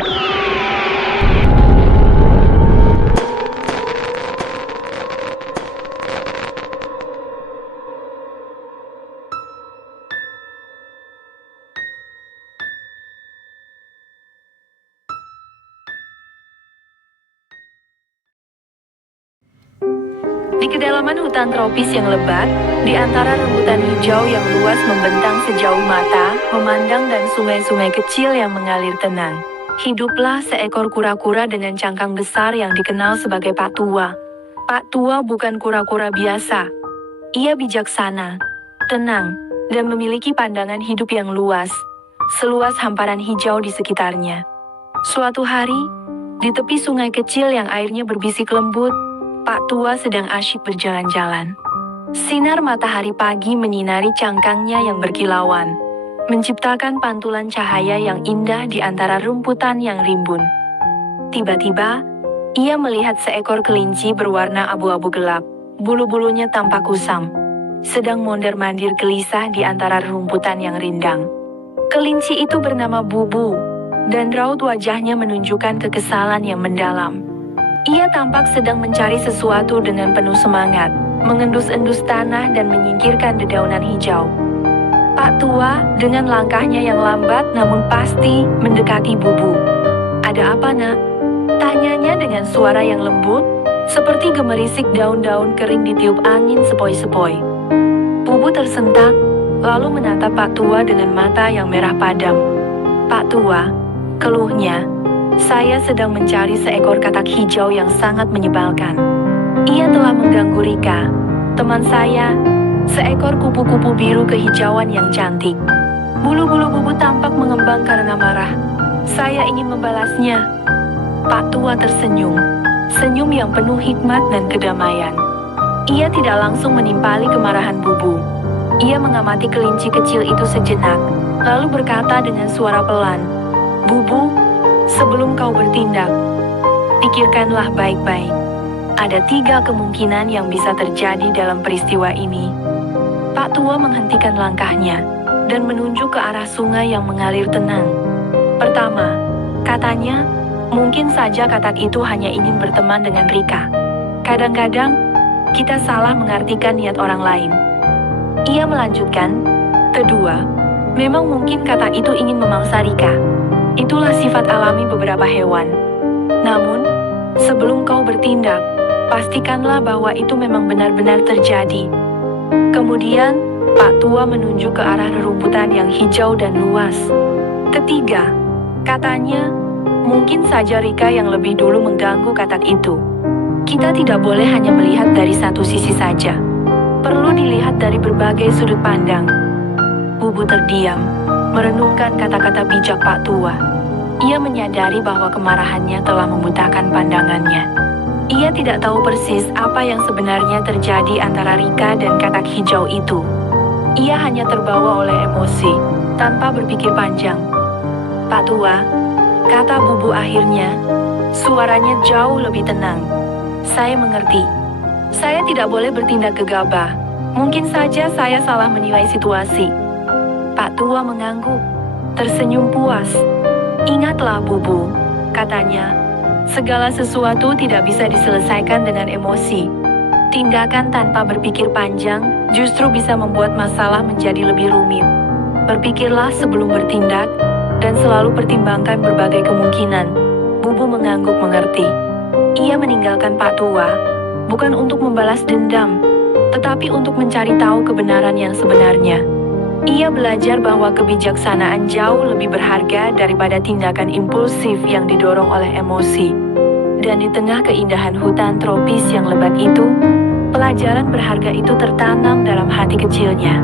Di kedalaman hutan tropis yang lebat, di antara rembutan hijau yang luas membentang sejauh mata, memandang dan sungai-sungai kecil yang mengalir tenang, hiduplah seekor kura-kura dengan cangkang besar yang dikenal sebagai Pak Tua. Pak Tua bukan kura-kura biasa. Ia bijaksana, tenang, dan memiliki pandangan hidup yang luas, seluas hamparan hijau di sekitarnya. Suatu hari, di tepi sungai kecil yang airnya berbisik lembut, Pak Tua sedang asyik berjalan-jalan. Sinar matahari pagi menyinari cangkangnya yang berkilauan, menciptakan pantulan cahaya yang indah di antara rumputan yang rimbun. Tiba-tiba, ia melihat seekor kelinci berwarna abu-abu gelap, bulu-bulunya tampak kusam, sedang mondar-mandir gelisah di antara rumputan yang rindang. Kelinci itu bernama Bubu, dan raut wajahnya menunjukkan kekesalan yang mendalam. Ia tampak sedang mencari sesuatu dengan penuh semangat, mengendus-endus tanah dan menyingkirkan dedaunan hijau. Pak Tua dengan langkahnya yang lambat namun pasti mendekati Bubu. "Ada apa, Nak?" tanyanya dengan suara yang lembut, seperti gemerisik daun-daun kering ditiup angin sepoi-sepoi. Bubu tersentak, lalu menatap Pak Tua dengan mata yang merah padam. "Pak Tua," keluhnya, "saya sedang mencari seekor katak hijau yang sangat menyebalkan. Ia telah mengganggu Rika, teman saya, seekor kupu-kupu biru kehijauan yang cantik." Bulu-bulu Bubu tampak mengembang karena marah. "Saya ingin membalasnya." Pak Tua tersenyum, senyum yang penuh hikmat dan kedamaian. Ia tidak langsung menimpali kemarahan Bubu. Ia mengamati kelinci kecil itu sejenak, lalu berkata dengan suara pelan, "Bubu, sebelum kau bertindak, pikirkanlah baik-baik. Ada 3 kemungkinan yang bisa terjadi dalam peristiwa ini." Pak Tua menghentikan langkahnya dan menunjuk ke arah sungai yang mengalir tenang. "Pertama," katanya, "mungkin saja katak itu hanya ingin berteman dengan Rika. Kadang-kadang, kita salah mengartikan niat orang lain." Ia melanjutkan, "Kedua, memang mungkin katak itu ingin memangsa Rika. Itulah sifat alami beberapa hewan. Namun, sebelum kau bertindak, pastikanlah bahwa itu memang benar-benar terjadi." Kemudian, Pak Tua menunjuk ke arah rerumputan yang hijau dan luas. "Ketiga," katanya, "mungkin saja Rika yang lebih dulu mengganggu katak itu. Kita tidak boleh hanya melihat dari satu sisi saja. Perlu dilihat dari berbagai sudut pandang." Bubu terdiam, merenungkan kata-kata bijak Pak Tua. Ia menyadari bahwa kemarahannya telah membutakan pandangannya. Ia tidak tahu persis apa yang sebenarnya terjadi antara Rika dan katak hijau itu. Ia hanya terbawa oleh emosi, tanpa berpikir panjang. "Pak Tua," kata Bubu akhirnya, suaranya jauh lebih tenang, "saya mengerti. Saya tidak boleh bertindak gegabah. Mungkin saja saya salah menilai situasi." Pak Tua mengangguk, tersenyum puas. "Ingatlah Bubu," katanya, "segala sesuatu tidak bisa diselesaikan dengan emosi. Tindakan tanpa berpikir panjang justru bisa membuat masalah menjadi lebih rumit. Berpikirlah sebelum bertindak, dan selalu pertimbangkan berbagai kemungkinan." Bubu mengangguk mengerti. Ia meninggalkan Pak Tua, bukan untuk membalas dendam, tetapi untuk mencari tahu kebenaran yang sebenarnya. Ia belajar bahwa kebijaksanaan jauh lebih berharga daripada tindakan impulsif yang didorong oleh emosi. Dan di tengah keindahan hutan tropis yang lebat itu, pelajaran berharga itu tertanam dalam hati kecilnya.